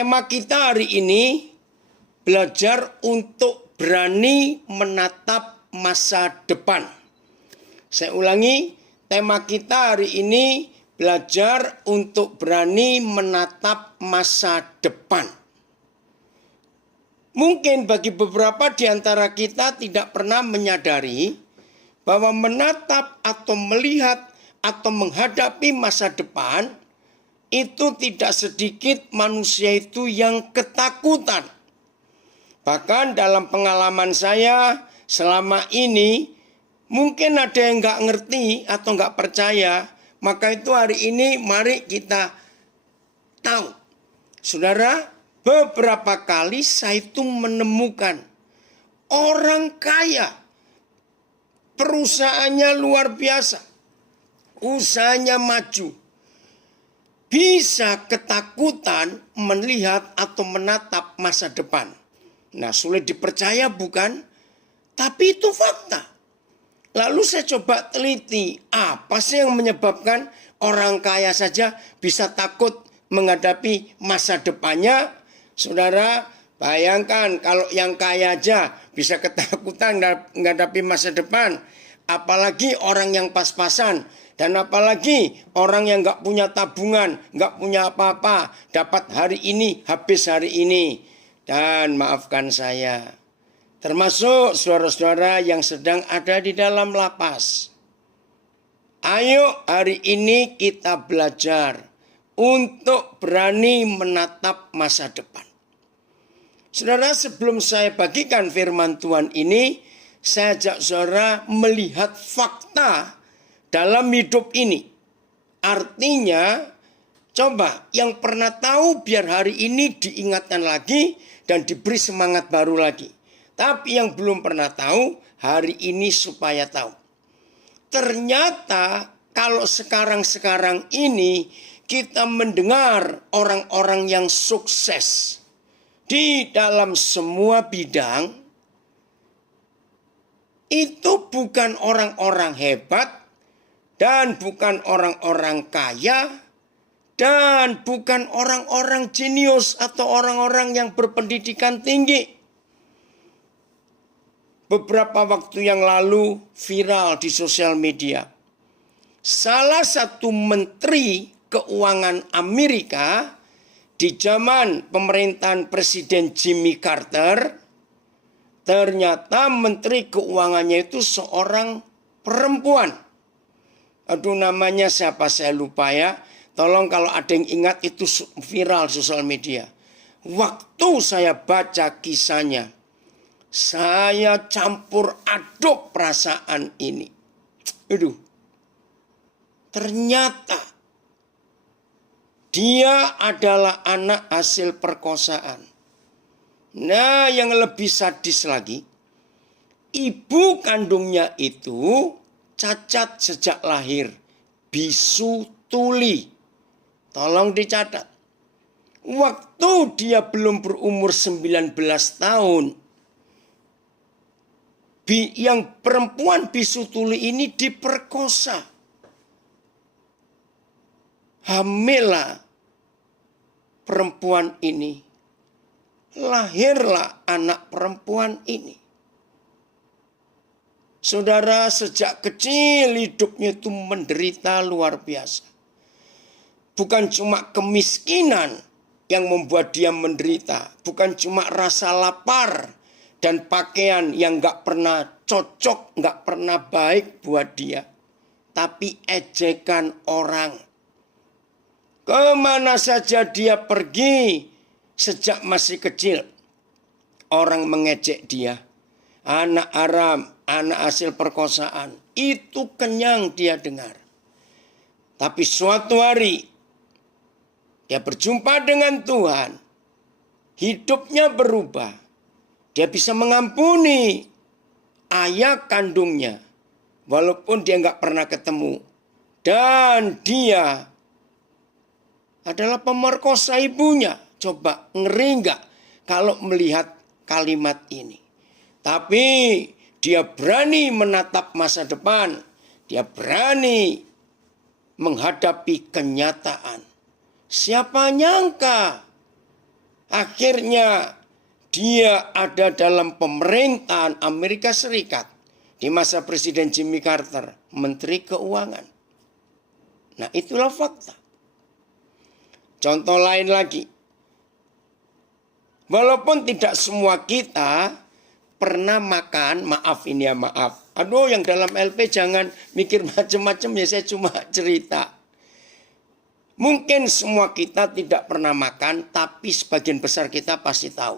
tema kita hari ini belajar untuk berani menatap masa depan. Saya ulangi, tema kita hari ini belajar untuk berani menatap masa depan. Mungkin bagi beberapa di antara kita tidak pernah menyadari bahwa menatap atau melihat atau menghadapi masa depan itu tidak sedikit manusia itu yang ketakutan. Bahkan dalam pengalaman saya selama ini mungkin ada yang nggak ngerti atau nggak percaya. Maka itu hari ini mari kita tahu. Saudara, beberapa kali saya itu menemukan orang kaya. Perusahaannya luar biasa. Usahanya maju. Bisa ketakutan melihat atau menatap masa depan. Nah, sulit dipercaya bukan? Tapi itu fakta. Lalu saya coba teliti, apa sih yang menyebabkan orang kaya saja bisa takut menghadapi masa depannya? Saudara, bayangkan kalau yang kaya aja bisa ketakutan menghadapi masa depan. Apalagi orang yang pas-pasan. Dan apalagi orang yang nggak punya tabungan, nggak punya apa-apa. Dapat hari ini, habis hari ini. Dan maafkan saya, termasuk saudara-saudara yang sedang ada di dalam lapas. Ayo hari ini kita belajar untuk berani menatap masa depan. Saudara, sebelum saya bagikan firman Tuhan ini, saya ajak saudara melihat fakta dalam hidup ini. Artinya, coba yang pernah tahu biar hari ini diingatkan lagi dan diberi semangat baru lagi. Tapi yang belum pernah tahu, hari ini supaya tahu. Ternyata kalau sekarang-sekarang ini kita mendengar orang-orang yang sukses di dalam semua bidang, itu bukan orang-orang hebat dan bukan orang-orang kaya dan bukan orang-orang jenius atau orang-orang yang berpendidikan tinggi. Beberapa waktu yang lalu viral di sosial media. Salah satu menteri keuangan Amerika di zaman pemerintahan Presiden Jimmy Carter, ternyata menteri keuangannya itu seorang perempuan. Aduh, namanya siapa saya lupa ya. Tolong kalau ada yang ingat, itu viral sosial media. Waktu saya baca kisahnya, saya campur aduk perasaan ini. Aduh, ternyata dia adalah anak hasil perkosaan. Nah, yang lebih sadis lagi, ibu kandungnya itu cacat sejak lahir, bisu tuli. Tolong dicatat. Waktu dia belum berumur 19 tahun, yang perempuan bisu tuli ini diperkosa. Hamillah perempuan ini. Lahirlah anak perempuan ini. Saudara, sejak kecil hidupnya itu menderita luar biasa. Bukan cuma kemiskinan yang membuat dia menderita. Bukan cuma rasa lapar dan pakaian yang gak pernah cocok, gak pernah baik buat dia. Tapi ejekan orang. Kemana saja dia pergi sejak masih kecil, orang mengejek dia. Anak haram, anak hasil perkosaan. Itu kenyang dia dengar. Tapi suatu hari dia berjumpa dengan Tuhan. Hidupnya berubah. Dia bisa mengampuni ayah kandungnya. Walaupun dia nggak pernah ketemu. Dan dia adalah pemerkosa ibunya. Coba ngeri nggak kalau melihat kalimat ini. Tapi dia berani menatap masa depan. Dia berani menghadapi kenyataan. Siapa nyangka Akhirnya dia ada dalam pemerintahan Amerika Serikat di masa Presiden Jimmy Carter, Menteri Keuangan. Nah, itulah fakta. Contoh lain lagi. Walaupun tidak semua kita pernah makan, maaf ini ya maaf. Aduh, yang dalam LP jangan mikir macam-macam ya, saya cuma cerita. Mungkin semua kita tidak pernah makan, tapi sebagian besar kita pasti tahu.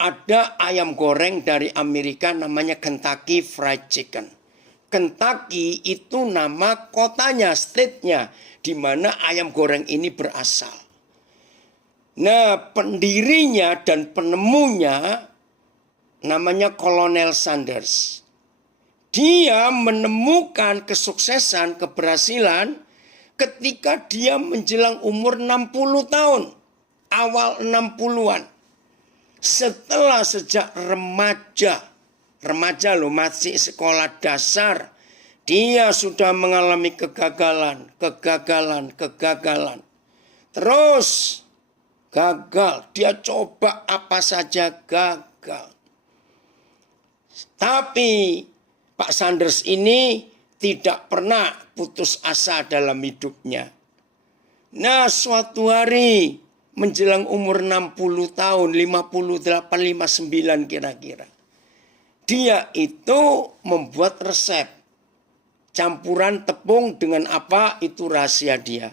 Ada ayam goreng dari Amerika namanya Kentucky Fried Chicken. Kentucky itu nama kotanya, state-nya, di mana ayam goreng ini berasal. Nah, pendirinya dan penemunya namanya Kolonel Sanders. Dia menemukan kesuksesan, keberhasilan ketika dia menjelang umur 60 tahun. Awal 60-an. Setelah sejak remaja loh, masih sekolah dasar. Dia sudah mengalami kegagalan. Terus gagal. Dia coba apa saja gagal. Tapi Pak Sanders ini tidak pernah putus asa dalam hidupnya. Nah, suatu hari menjelang umur 60 tahun, 58, 59 kira-kira. Dia itu membuat resep. Campuran tepung dengan apa, itu rahasia dia.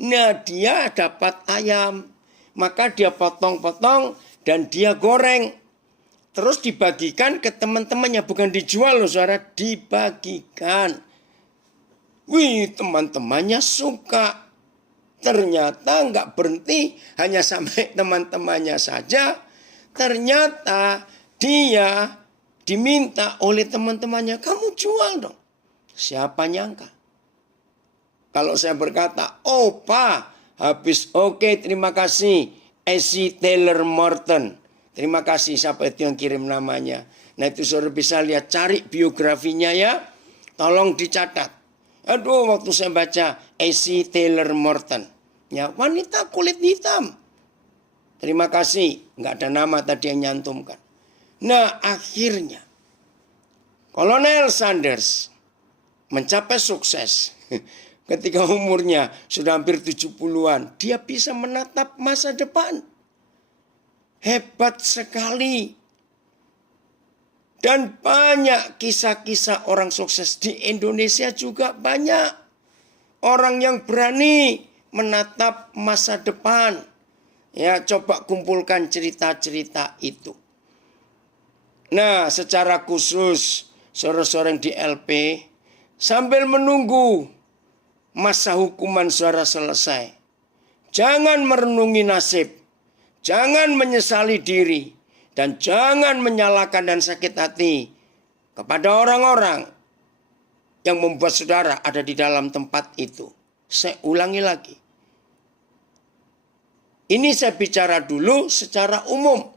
Nah, dia dapat ayam. Maka dia potong-potong dan dia goreng. Terus dibagikan ke teman-temannya. Bukan dijual loh saudara, dibagikan. Wih, teman-temannya suka. Ternyata nggak berhenti hanya sampai teman-temannya saja. Ternyata dia diminta oleh teman-temannya, kamu jual dong. Siapa nyangka? Kalau saya berkata, oh Pak, habis oke, terima kasih. A.C. Taylor Morton. Terima kasih siapa itu yang kirim namanya. Nah itu saudara bisa lihat, cari biografinya ya. Tolong dicatat. Aduh, waktu saya baca A.C. Taylor Morton. Ya, wanita kulit hitam. Terima kasih. Nggak ada nama tadi yang nyantumkan. Nah akhirnya Kolonel Sanders mencapai sukses. Ketika umurnya sudah hampir 70-an. Dia bisa menatap masa depan. Hebat sekali. Dan banyak kisah-kisah orang sukses di Indonesia juga banyak. Orang yang berani menatap masa depan. Ya, coba kumpulkan cerita-cerita itu. Nah, secara khusus saudara-saudara yang di LP, sambil menunggu masa hukuman saudara selesai, jangan merenungi nasib. Jangan menyesali diri dan jangan menyalahkan dan sakit hati kepada orang-orang yang membuat saudara ada di dalam tempat itu. Saya ulangi lagi. Ini saya bicara dulu secara umum.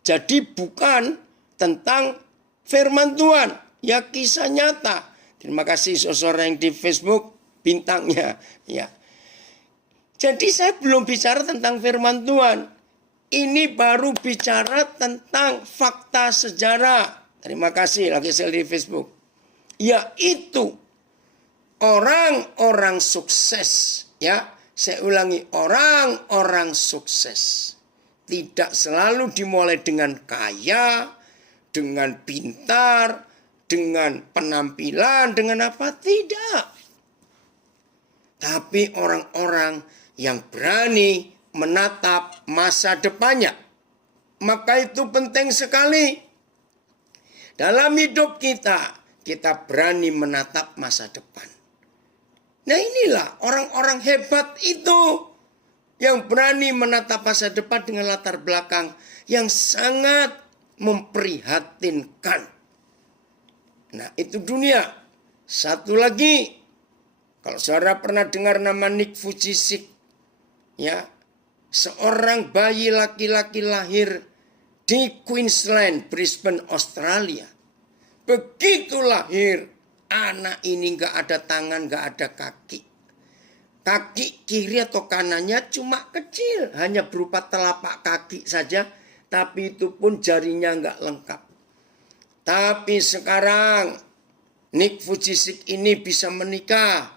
Jadi bukan tentang firman Tuhan. Ya kisah nyata. Terima kasih saudara yang di Facebook bintangnya. Ya. Jadi saya belum bicara tentang firman Tuhan. Ini baru bicara tentang fakta sejarah. Terima kasih lagi saya di Facebook. Yaitu orang-orang sukses. Ya, saya ulangi, orang-orang sukses. Tidak selalu dimulai dengan kaya, dengan pintar, dengan penampilan, dengan apa? Tidak. Tapi orang-orang yang berani menatap masa depannya. Maka itu penting sekali. Dalam hidup kita, kita berani menatap masa depan. Nah inilah orang-orang hebat itu yang berani menatap masa depan dengan latar belakang yang sangat memprihatinkan. Nah itu dunia. Satu lagi, kalau saudara pernah dengar nama Nick Vujicic, ya, seorang bayi laki-laki lahir di Queensland, Brisbane, Australia. Begitu lahir, anak ini gak ada tangan, gak ada kaki. Kaki kiri atau kanannya cuma kecil, hanya berupa telapak kaki saja, tapi itu pun jarinya nggak lengkap. Tapi sekarang Nick Fujisik ini bisa menikah,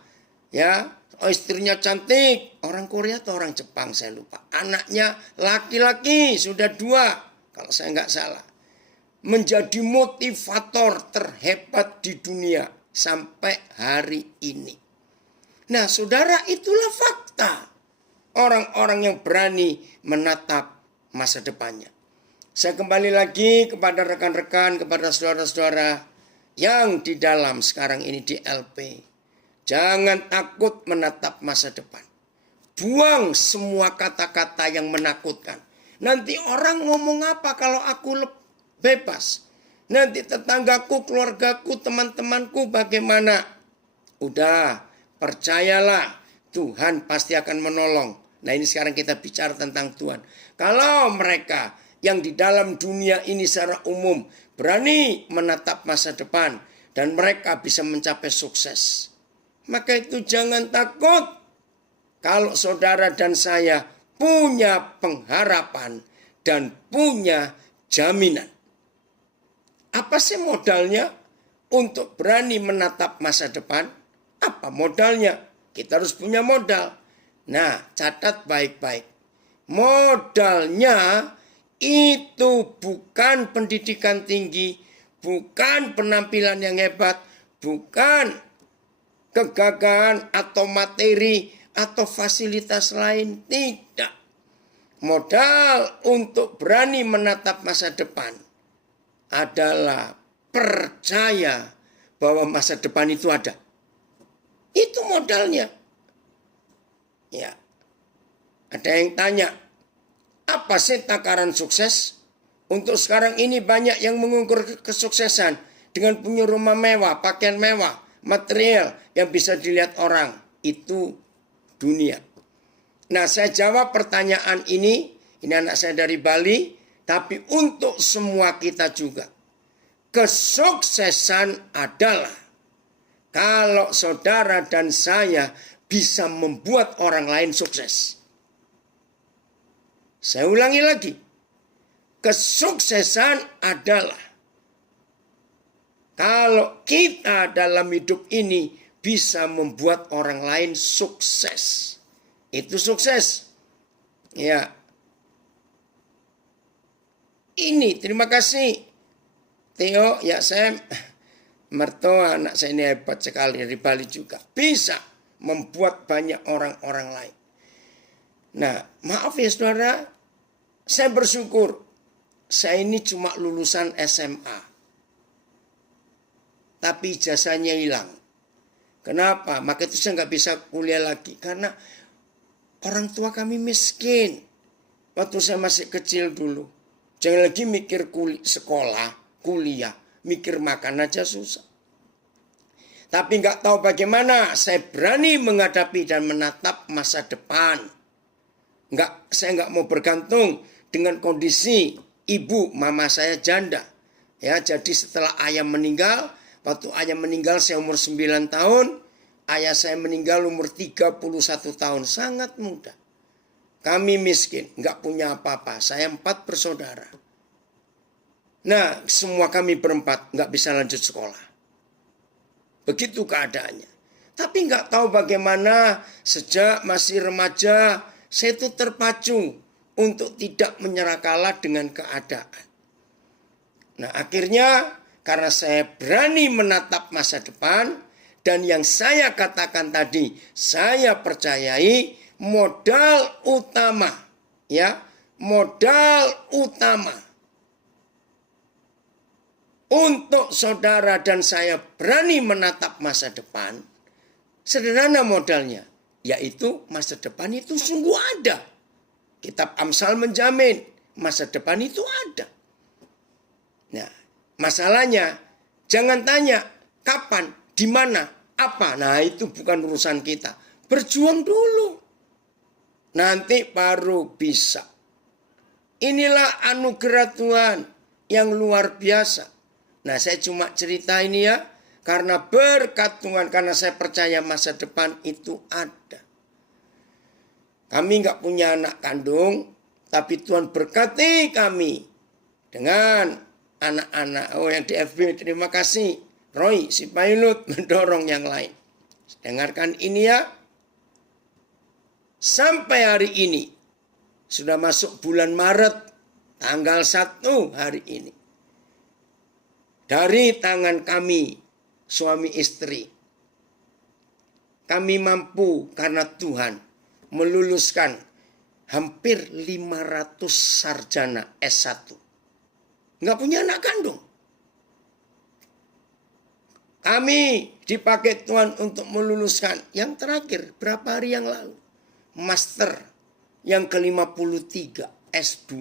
ya, istrinya cantik, orang Korea atau orang Jepang saya lupa. Anaknya laki-laki sudah 2, kalau saya nggak salah. Menjadi motivator terhebat di dunia sampai hari ini. Nah, saudara, itulah fakta orang-orang yang berani menatap masa depannya. Saya kembali lagi kepada rekan-rekan, kepada saudara-saudara yang di dalam sekarang ini di LP. Jangan takut menatap masa depan. Buang semua kata-kata yang menakutkan. Nanti orang ngomong apa kalau aku bebas? Nanti tetanggaku, keluargaku, teman-temanku bagaimana? Udah. Percayalah, Tuhan pasti akan menolong. Nah, ini sekarang kita bicara tentang Tuhan. Kalau mereka yang di dalam dunia ini secara umum berani menatap masa depan dan mereka bisa mencapai sukses, maka itu jangan takut. Kalau saudara dan saya punya pengharapan dan punya jaminan. Apa sih modalnya untuk berani menatap masa depan? Apa modalnya? Kita harus punya modal. Nah, catat baik-baik. Modalnya itu bukan pendidikan tinggi, bukan penampilan yang hebat, bukan kegagahan atau materi atau fasilitas lain. Tidak. Modal untuk berani menatap masa depan adalah percaya bahwa masa depan itu ada. Itu modalnya. Ya. Ada yang tanya, apa sih takaran sukses? Untuk sekarang ini banyak yang mengukur kesuksesan dengan punya rumah mewah, pakaian mewah, material yang bisa dilihat orang. Itu dunia. Nah, saya jawab pertanyaan ini anak saya dari Bali, tapi untuk semua kita juga. Kesuksesan adalah kalau saudara dan saya bisa membuat orang lain sukses. Saya ulangi lagi. Kesuksesan adalah kalau kita dalam hidup ini bisa membuat orang lain sukses. Itu sukses. Ya. Ini terima kasih. Theo, ya saya mertua anak saya ini hebat sekali dari Bali juga. Bisa membuat banyak orang-orang lain. Nah, maaf ya saudara, saya bersyukur. Saya ini cuma lulusan SMA. Tapi ijazahnya hilang. Kenapa? Maka itu saya nggak bisa kuliah lagi. Karena orang tua kami miskin. Waktu saya masih kecil dulu. Jangan lagi mikir sekolah, kuliah. Mikir makan aja susah. Tapi nggak tahu bagaimana saya berani menghadapi dan menatap masa depan. Saya nggak mau bergantung dengan kondisi ibu, mama saya janda. Ya, jadi setelah ayah meninggal, waktu ayah meninggal saya umur 9 tahun, ayah saya meninggal umur 31 tahun, sangat muda. Kami miskin, nggak punya apa-apa. Saya 4 bersaudara. Nah, semua kami berempat nggak bisa lanjut sekolah. Begitu keadaannya. Tapi nggak tahu bagaimana sejak masih remaja, saya itu terpacu untuk tidak menyerah kalah dengan keadaan. Nah, akhirnya karena saya berani menatap masa depan, dan yang saya katakan tadi, saya percayai modal utama, ya, modal utama untuk saudara dan saya berani menatap masa depan, sederhana modalnya, yaitu masa depan itu sungguh ada. Kitab Amsal menjamin masa depan itu ada. Nah, masalahnya jangan tanya kapan, di mana, apa. Nah, itu bukan urusan kita. Berjuang dulu. Nanti baru bisa. Inilah anugerah Tuhan yang luar biasa. Nah, saya cuma cerita ini ya, karena berkat Tuhan, karena saya percaya masa depan itu ada. Kami nggak punya anak kandung, tapi Tuhan berkati kami dengan anak-anak. Oh, yang di FB, terima kasih. Roy, si pilot mendorong yang lain. Dengarkan ini ya. Sampai hari ini, sudah masuk bulan Maret, tanggal 1 hari ini. Dari tangan kami, suami istri, kami mampu karena Tuhan meluluskan hampir 500 sarjana S1. Nggak punya anak kandung. Kami dipakai Tuhan untuk meluluskan yang terakhir berapa hari yang lalu. Master yang ke-53 S2.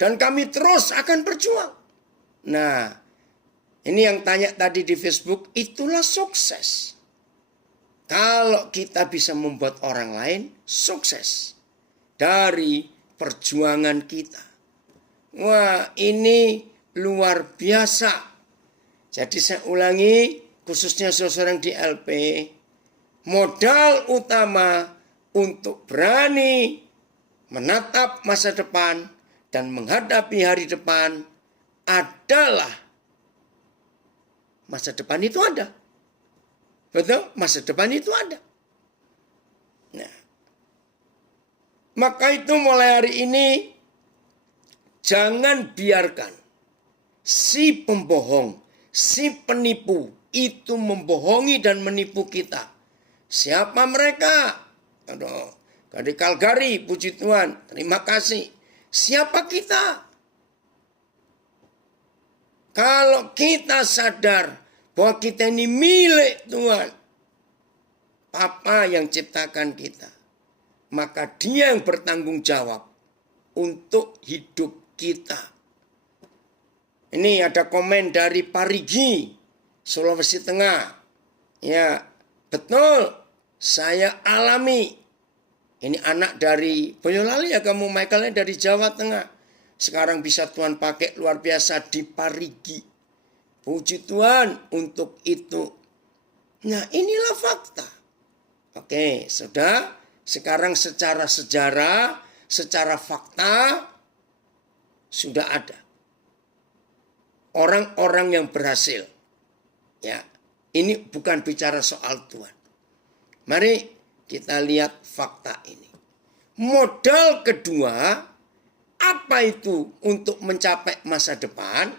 Dan kami terus akan berjuang. Nah, ini yang tanya tadi di Facebook, itulah sukses. Kalau kita bisa membuat orang lain sukses dari perjuangan kita. Wah, ini luar biasa. Jadi saya ulangi, khususnya seseorang di LP, modal utama untuk berani menatap masa depan dan menghadapi hari depan adalah masa depan itu ada. Betul? Masa depan itu ada. Nah, maka itu mulai hari ini jangan biarkan si pembohong, si penipu itu membohongi dan menipu kita. Siapa mereka? Aduh, dari Calgary, puji Tuhan, terima kasih. Siapa kita? Kalau kita sadar bahwa kita ini milik Tuhan, Papa yang ciptakan kita, maka Dia yang bertanggung jawab untuk hidup kita. Ini ada komen dari Parigi, Sulawesi Tengah. Ya, betul, saya alami. Ini anak dari Boyolali ya kamu, Michaelnya dari Jawa Tengah. Sekarang bisa Tuhan pakai luar biasa di Parigi. Puji Tuhan untuk itu. Nah, inilah fakta. Oke, sudah. Sekarang secara sejarah, secara fakta, sudah ada orang-orang yang berhasil. Ya, ini bukan bicara soal Tuhan. Mari kita lihat fakta ini. Modal kedua, apa itu untuk mencapai masa depan?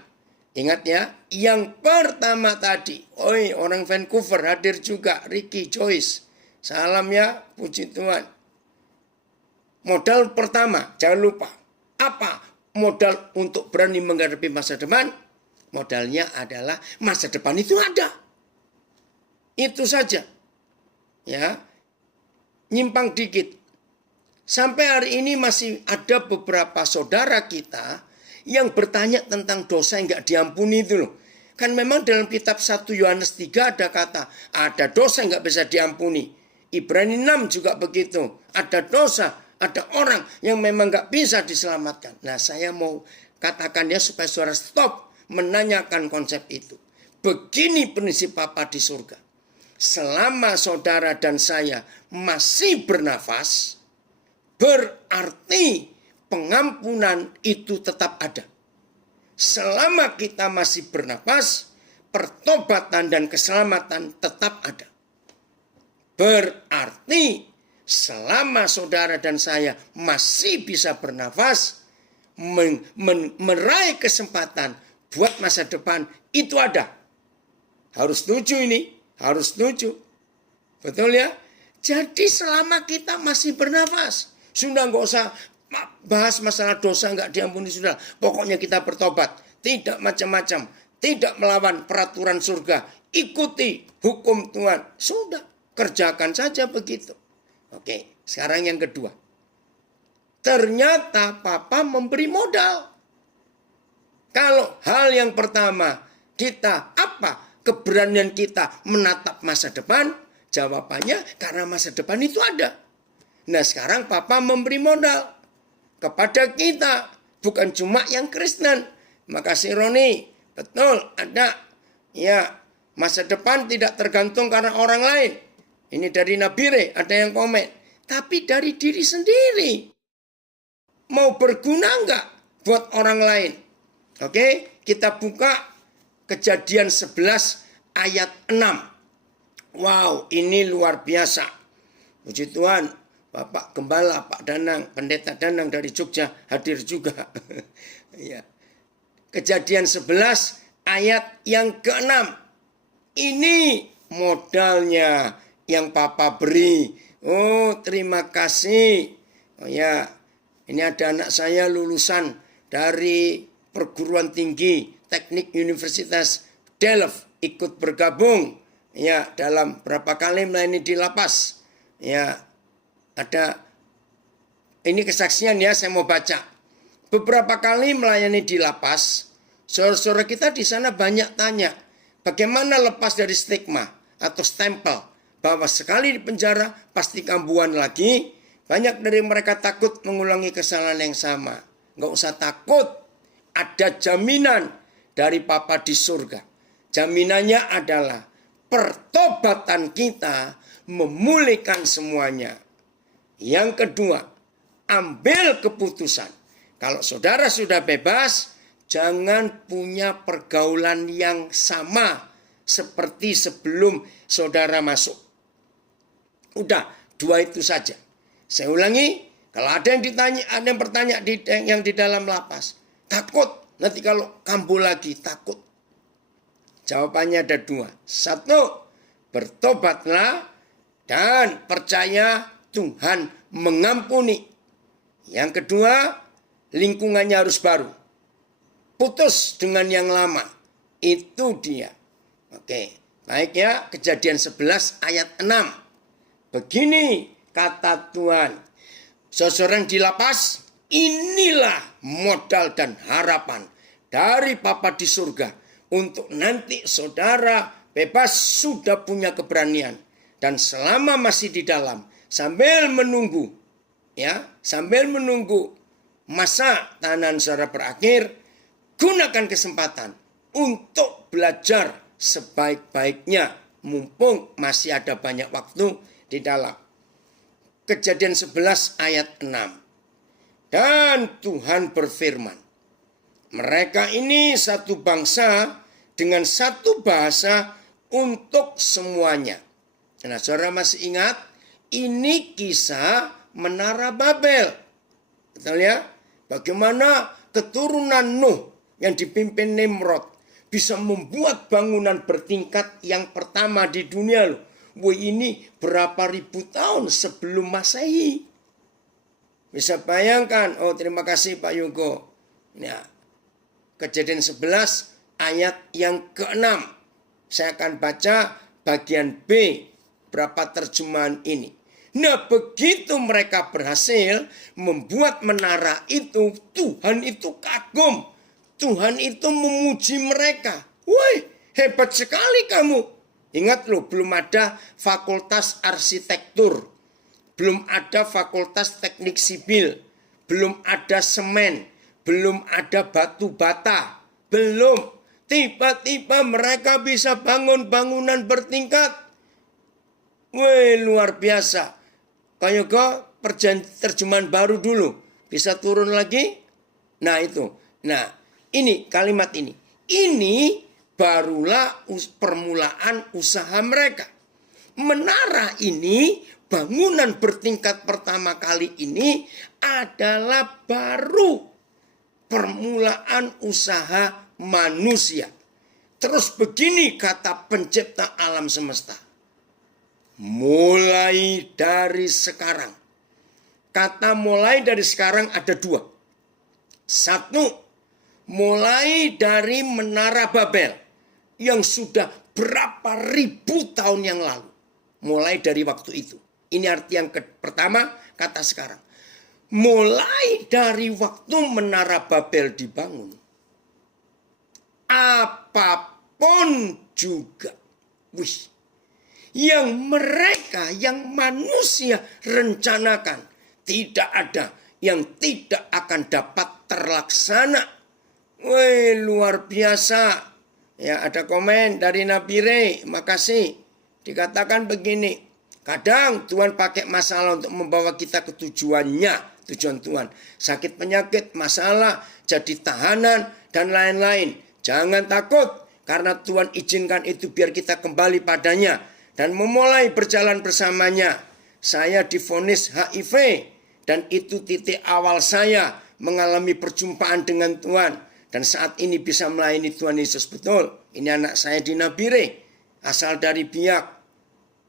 Ingat ya, yang pertama tadi, oi orang Vancouver hadir juga, Ricky, Joyce. Salam ya, puji Tuhan. Modal pertama, jangan lupa. Apa modal untuk berani menghadapi masa depan? Modalnya adalah masa depan itu ada. Itu saja. Ya, nyimpang dikit. Sampai hari ini masih ada beberapa saudara kita yang bertanya tentang dosa yang nggak diampuni itu loh. Kan memang dalam kitab 1 Yohanes 3 ada kata, ada dosa yang nggak bisa diampuni. Ibrani 6 juga begitu. Ada dosa, ada orang yang memang nggak bisa diselamatkan. Nah, saya mau katakan ya supaya saudara stop menanyakan konsep itu. Begini prinsip Papa di surga. Selama saudara dan saya masih bernafas, berarti pengampunan itu tetap ada. Selama kita masih bernapas, pertobatan dan keselamatan tetap ada. Berarti selama saudara dan saya masih bisa bernafas, meraih kesempatan buat masa depan itu ada. Harus setuju ini, harus setuju. Betul ya? Jadi selama kita masih bernafas, sudah nggak usah bahas masalah dosa nggak diampuni sudah. Pokoknya kita bertobat, tidak macam-macam, tidak melawan peraturan surga, ikuti hukum Tuhan. Sudah, kerjakan saja begitu. Oke, sekarang yang kedua. Ternyata Papa memberi modal. Kalau hal yang pertama, kita apa? Keberanian kita menatap masa depan. Jawabannya karena masa depan itu ada. Nah, sekarang Papa memberi modal kepada kita, bukan cuma yang Kristen. Makasih Roni, betul ada. Ya, masa depan tidak tergantung karena orang lain. Ini dari Nabire, ada yang komen. tapi dari diri sendiri. Mau berguna enggak buat orang lain? Oke, kita buka Kejadian 11 ayat 6. Wow, ini luar biasa. Puji Tuhan, Bapak Gembala, Pak Danang, Pendeta Danang dari Jogja hadir juga. Ya. Kejadian 11 ayat yang ke-6. Ini modalnya yang Papa beri. Oh, terima kasih. Oh ya, ini ada anak saya lulusan dari perguruan tinggi Teknik Universitas Delft, ikut bergabung ya dalam berapa kali melayani di lapas. Ya, ada ini kesaksian ya, saya mau baca. Beberapa kali melayani di lapas, saudara-saudara kita di sana banyak tanya, bagaimana lepas dari stigma atau stempel bahwa sekali di penjara pasti kambuhan lagi. Banyak dari mereka takut mengulangi kesalahan yang sama. Nggak usah takut, ada jaminan dari Papa di surga. Jaminannya adalah pertobatan kita memulihkan semuanya. Yang kedua, ambil keputusan. Kalau saudara sudah bebas, jangan punya pergaulan yang sama seperti sebelum saudara masuk. Udah, dua itu saja. Saya ulangi, kalau ada yang bertanya yang di dalam lapas, takut. Nanti kalau kambuh lagi takut. Jawabannya ada dua. Satu, bertobatlah dan percaya Tuhan mengampuni. Yang kedua, lingkungannya harus baru. Putus dengan yang lama. Itu dia. Oke, baik ya, Kejadian 11 ayat 6. Begini kata Tuhan. Seseorang di lapas, inilah modal dan harapan dari Papa di surga untuk nanti saudara bebas sudah punya keberanian dan selama masih di dalam sambil menunggu masa tahanan saudara berakhir, gunakan kesempatan untuk belajar sebaik-baiknya mumpung masih ada banyak waktu di dalam. Kejadian 11 ayat 6. Dan Tuhan berfirman, mereka ini satu bangsa dengan satu bahasa untuk semuanya. Nah, saudara masih ingat? Ini kisah Menara Babel. Betul ya? Bagaimana keturunan Nuh yang dipimpin Nimrod bisa membuat bangunan bertingkat yang pertama di dunia loh. Wah, ini berapa ribu tahun sebelum Masehi. Bisa bayangkan, oh terima kasih Pak Yogo. Ya, Kejadian 11 ayat yang ke-6. Saya akan baca bagian B, berapa terjemahan ini. Nah, begitu mereka berhasil membuat menara itu, Tuhan itu kagum. Tuhan itu memuji mereka. Woi, hebat sekali kamu. Ingat loh, belum ada fakultas arsitektur. Belum ada fakultas teknik sipil, belum ada semen, belum ada batu bata, belum. Tiba-tiba mereka bisa bangun bangunan bertingkat. Wih, luar biasa. Kayak terjemahan baru dulu. Bisa turun lagi? Nah itu. Nah ini kalimat ini. Ini barulah permulaan usaha mereka. Menara ini, bangunan bertingkat pertama kali ini adalah baru permulaan usaha manusia. Terus begini kata pencipta alam semesta. Mulai dari sekarang. Kata mulai dari sekarang ada dua. Satu, mulai dari Menara Babel yang sudah berapa ribu tahun yang lalu. Mulai dari waktu itu. Ini arti yang pertama, kata sekarang. Mulai dari waktu Menara Babel dibangun. Apapun juga. Yang mereka, yang manusia rencanakan. Tidak ada yang tidak akan dapat terlaksana. Wih, luar biasa. Ya, ada komen dari Nabi Rey. Makasih. Dikatakan begini. Kadang Tuhan pakai masalah untuk membawa kita ke tujuannya, tujuan Tuhan. Sakit penyakit, masalah, jadi tahanan, dan lain-lain. Jangan takut, karena Tuhan izinkan itu biar kita kembali padanya. Dan memulai berjalan bersamanya. Saya divonis HIV, dan itu titik awal saya mengalami perjumpaan dengan Tuhan. Dan saat ini bisa melayani Tuhan Yesus betul. Ini anak saya di Nabire, asal dari Biak.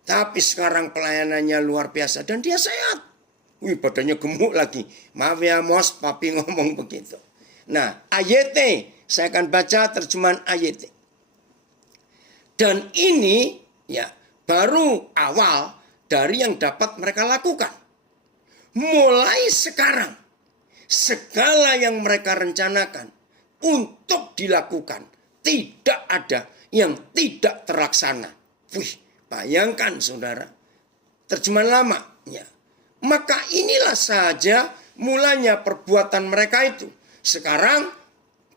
Tapi sekarang pelayanannya luar biasa dan dia sehat. Wih, badannya gemuk lagi. Maaf ya Mos, papi ngomong begitu. Nah, AYT, saya akan baca terjemahan AYT. Dan ini ya baru awal dari yang dapat mereka lakukan. Mulai sekarang, segala yang mereka rencanakan untuk dilakukan, tidak ada yang tidak terlaksana. Wih, bayangkan saudara, terjemahan lama. Ya. Maka inilah saja mulanya perbuatan mereka itu. Sekarang,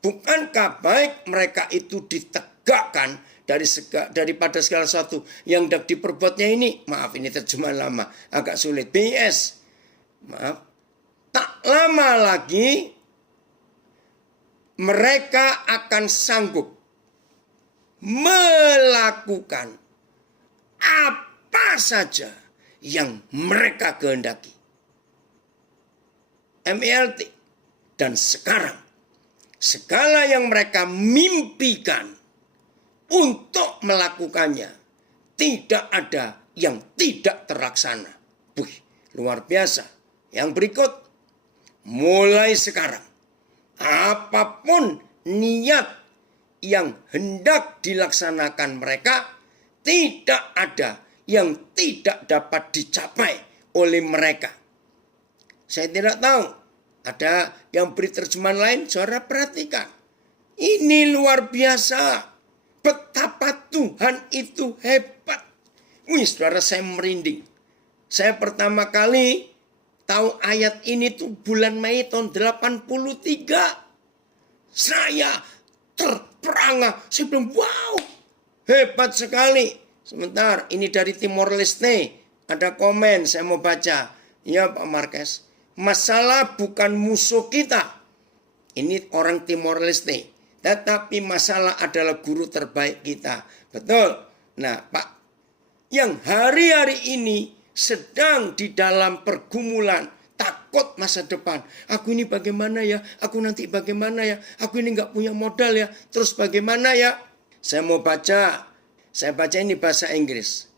bukankah baik mereka itu ditegakkan daripada segala sesuatu yang dapat diperbuatnya ini? Maaf, ini terjemahan lama, agak sulit. BS, maaf. Tak lama lagi, mereka akan sanggup melakukan apa saja yang mereka kehendaki. MELT. Dan sekarang, segala yang mereka mimpikan untuk melakukannya, tidak ada yang tidak terlaksana. Wih, luar biasa. Yang berikut, mulai sekarang, apapun niat yang hendak dilaksanakan mereka, tidak ada yang tidak dapat dicapai oleh mereka. Saya tidak tahu, ada yang beri terjemahan lain, saudara perhatikan. Ini luar biasa, betapa Tuhan itu hebat. Wih, saudara, saya merinding. Saya pertama kali tahu ayat ini tuh bulan Mei tahun 83. Saya terperangah, saya bilang wow, hebat sekali. Sebentar, ini dari Timor Leste. Ada komen, saya mau baca. Ya Pak Marques, masalah bukan musuh kita. Ini orang Timor Leste. Tetapi masalah adalah guru terbaik kita. Betul. Nah Pak, yang hari-hari ini sedang di dalam pergumulan, takut masa depan. Aku ini bagaimana ya? Aku nanti bagaimana ya? Aku ini nggak punya modal ya? Terus bagaimana ya? Saya mau baca. Saya baca ini bahasa Inggris.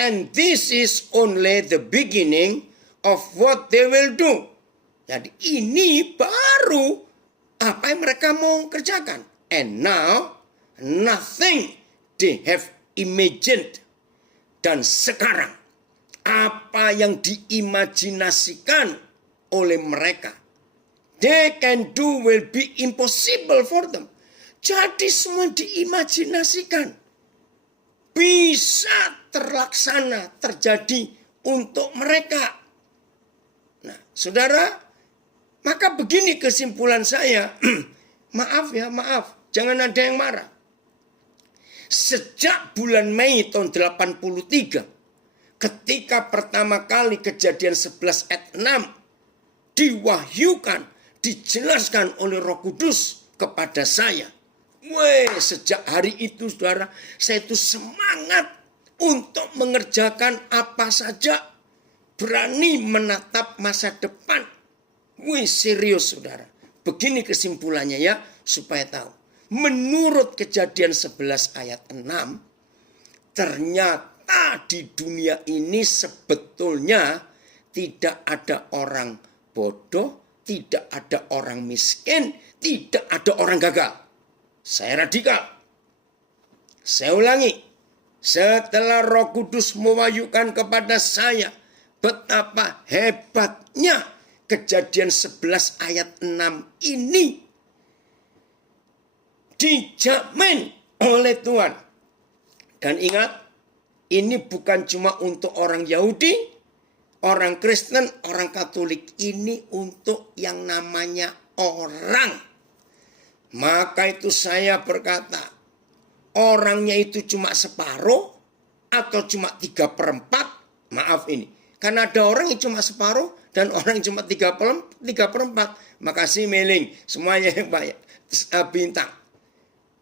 And this is only the beginning of what they will do. Jadi ini baru apa yang mereka mau kerjakan. And now nothing they have imagined. Dan sekarang apa yang diimajinasikan oleh mereka, they can do will be impossible for them. Jadi semua diimajinasikan bisa terlaksana, terjadi untuk mereka. Nah, saudara, maka begini kesimpulan saya. Maaf ya, maaf. Jangan ada yang marah. Sejak bulan Mei tahun 83, ketika pertama kali kejadian 11 ayat 6 diwahyukan, dijelaskan oleh Roh Kudus kepada saya. Sejak hari itu saudara, saya itu semangat untuk mengerjakan apa saja. Berani menatap masa depan. Serius saudara. Begini kesimpulannya ya, supaya tahu. Menurut kejadian 11 ayat 6, ternyata di dunia ini sebetulnya tidak ada orang bodoh, tidak ada orang miskin, tidak ada orang gagal. Saya radikal. Saya ulangi. Setelah Roh Kudus mewahyukan kepada saya betapa hebatnya kejadian 11 ayat 6 ini dijamin oleh Tuhan. Dan ingat, ini bukan cuma untuk orang Yahudi, orang Kristen, orang Katolik. Ini untuk yang namanya orang. Maka itu saya berkata, orangnya itu cuma separuh atau cuma 3/4, Maaf ini. Karena ada orang yang cuma separuh dan orang yang cuma 3/4. Makasih mailing. Semuanya yang banyak. Bintang.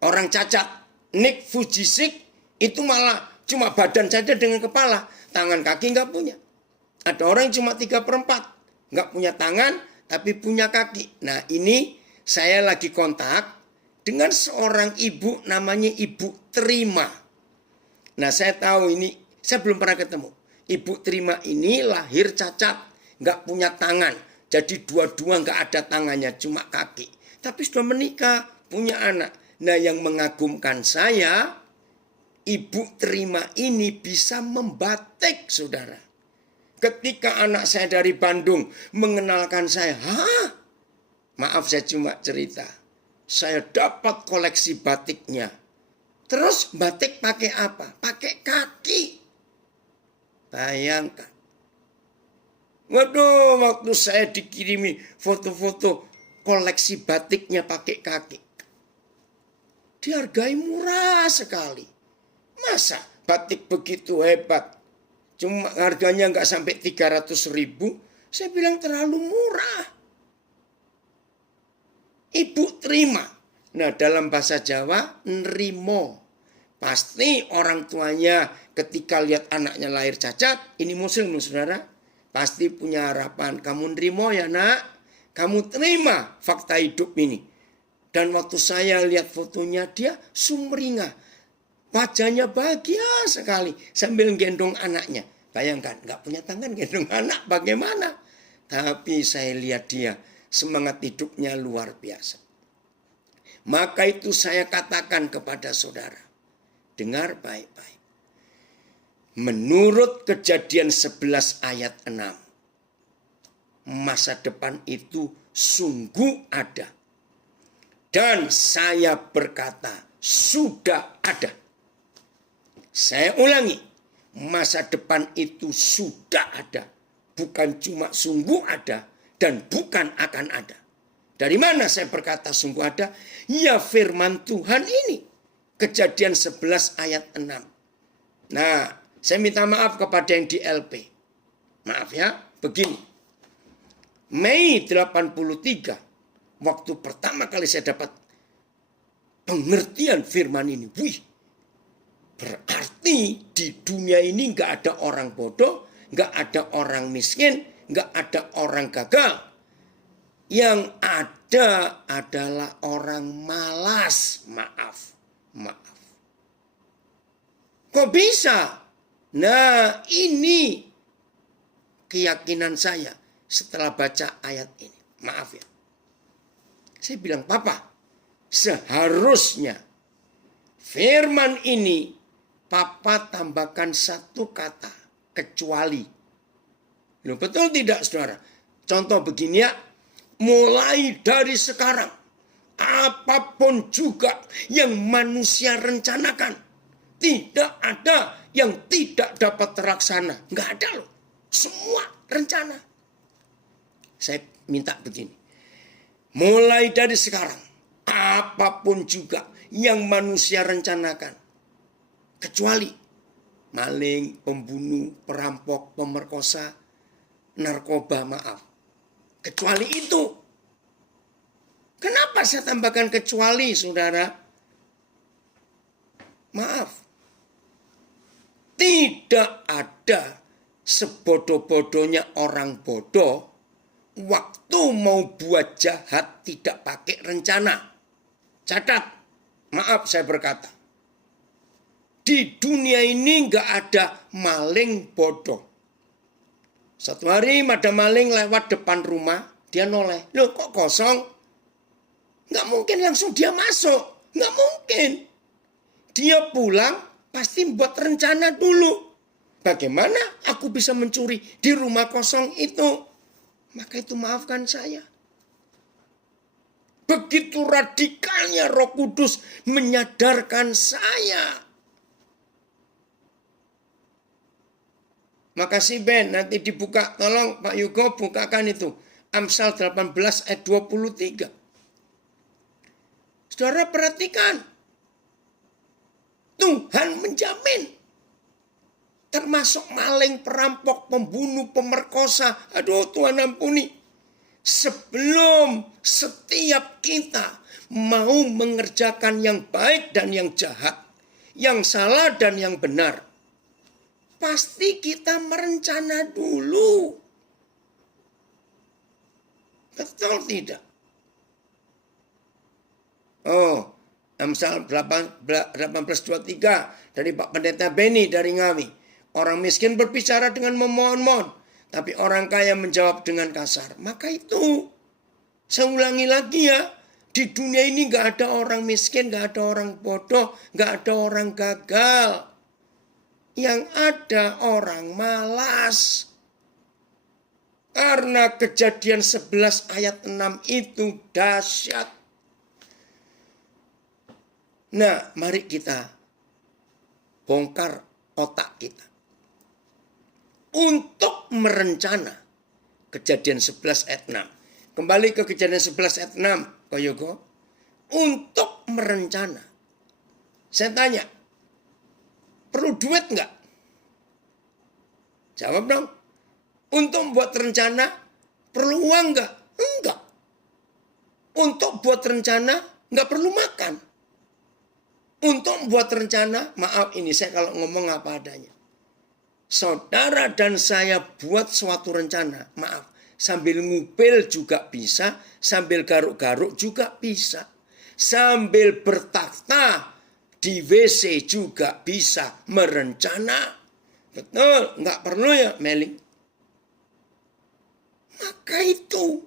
Orang cacat. Nick Fujisik itu malah cuma badan saja dengan kepala. Tangan kaki nggak punya. Ada orang yang cuma 3/4. Nggak punya tangan tapi punya kaki. Nah ini saya lagi kontak dengan seorang ibu namanya Ibu Terima. Nah saya tahu ini, saya belum pernah ketemu. Ibu Terima ini lahir cacat, nggak punya tangan. Jadi dua-dua nggak ada tangannya, cuma kaki. Tapi sudah menikah, punya anak. Nah yang mengagumkan saya, Ibu Terima ini bisa membatik, saudara. Ketika anak saya dari Bandung mengenalkan saya, maaf saya cuma cerita. Saya dapat koleksi batiknya. Terus batik pakai apa? Pakai kaki. Bayangkan. Waduh, waktu saya dikirimi foto-foto koleksi batiknya pakai kaki. Dihargai murah sekali. Masa batik begitu hebat? Cuma harganya nggak sampai 300.000. Saya bilang terlalu murah. Ibu Terima. Nah dalam bahasa Jawa, nrimo. Pasti orang tuanya ketika lihat anaknya lahir cacat, ini muslim saudara, pasti punya harapan, kamu nrimo ya nak, kamu terima fakta hidup ini. Dan waktu saya lihat fotonya dia sumringah, wajahnya bahagia sekali sambil gendong anaknya. Bayangkan, nggak punya tangan gendong anak bagaimana? Tapi saya lihat dia semangat hidupnya luar biasa. Maka itu saya katakan kepada saudara, dengar baik-baik. Menurut Kejadian 11 ayat 6, masa depan itu sungguh ada. Dan saya berkata, sudah ada. Saya ulangi, masa depan itu sudah ada. Bukan cuma sungguh ada dan bukan akan ada. Dari mana saya berkata sungguh ada? Ya firman Tuhan ini. Kejadian 11 ayat 6. Nah, saya minta maaf kepada yang di LP. Maaf ya, begini. Mei 83, waktu pertama kali saya dapat pengertian firman ini. Wih, berarti di dunia ini nggak ada orang bodoh, nggak ada orang miskin, nggak ada orang gagal. Yang ada adalah orang malas. Maaf. Kok bisa? Nah ini keyakinan saya setelah baca ayat ini. Maaf ya. Saya bilang, Papa, seharusnya firman ini Papa tambahkan satu kata, kecuali. Loh, betul tidak saudara? Contoh begini ya. Mulai dari sekarang, apapun juga yang manusia rencanakan, tidak ada yang tidak dapat terlaksana. Nggak ada loh. Semua rencana. Saya minta begini. Mulai dari sekarang, apapun juga yang manusia rencanakan, kecuali maling, pembunuh, perampok, pemerkosa, narkoba, maaf. Kecuali itu. Kenapa saya tambahkan kecuali, saudara? Maaf. Tidak ada sebodoh-bodohnya orang bodoh waktu mau buat jahat tidak pakai rencana. Catat. Maaf saya berkata. Di dunia ini nggak ada maling bodoh. Satu hari ada maling lewat depan rumah, dia noleh. Loh kok kosong? Nggak mungkin langsung dia masuk. Nggak mungkin. Dia pulang pasti buat rencana dulu. Bagaimana aku bisa mencuri di rumah kosong itu? Maka itu maafkan saya. Begitu radikalnya Roh Kudus menyadarkan saya. Makasih Ben, nanti dibuka. Tolong Pak Yugo bukakan itu. Amsal 18 ayat 23. Saudara perhatikan. Tuhan menjamin. termasuk maling, perampok, pembunuh, pemerkosa. Aduh, Tuhan ampuni. Sebelum setiap kita mau mengerjakan yang baik dan yang jahat, yang salah dan yang benar, pasti kita merencana dulu. Betul tidak? Oh, Amsal 18:23 dari Pak Pendeta Beni dari Ngawi. Orang miskin berbicara dengan memohon-mohon, tapi orang kaya menjawab dengan kasar. Maka itu, saya ulangi lagi ya, di dunia ini gak ada orang miskin, gak ada orang bodoh, gak ada orang gagal. Yang ada orang malas. Karena Kejadian 11 ayat 6 itu dahsyat. Nah, mari kita bongkar otak kita. Untuk merencana Kejadian 11 ayat 6. Kembali ke Kejadian 11 ayat 6, Ko Yogo. Untuk merencana. Saya tanya, perlu duit enggak? Jawab dong. Untuk buat rencana, perlu uang enggak? Enggak. Untuk buat rencana, enggak perlu makan. Untuk buat rencana, maaf ini saya kalau ngomong apa adanya. Saudara dan saya buat suatu rencana, maaf, sambil ngupil juga bisa, sambil garuk-garuk juga bisa. Sambil bertakhta di WC juga bisa merencana. Betul, nggak perlu ya Meling. Maka itu.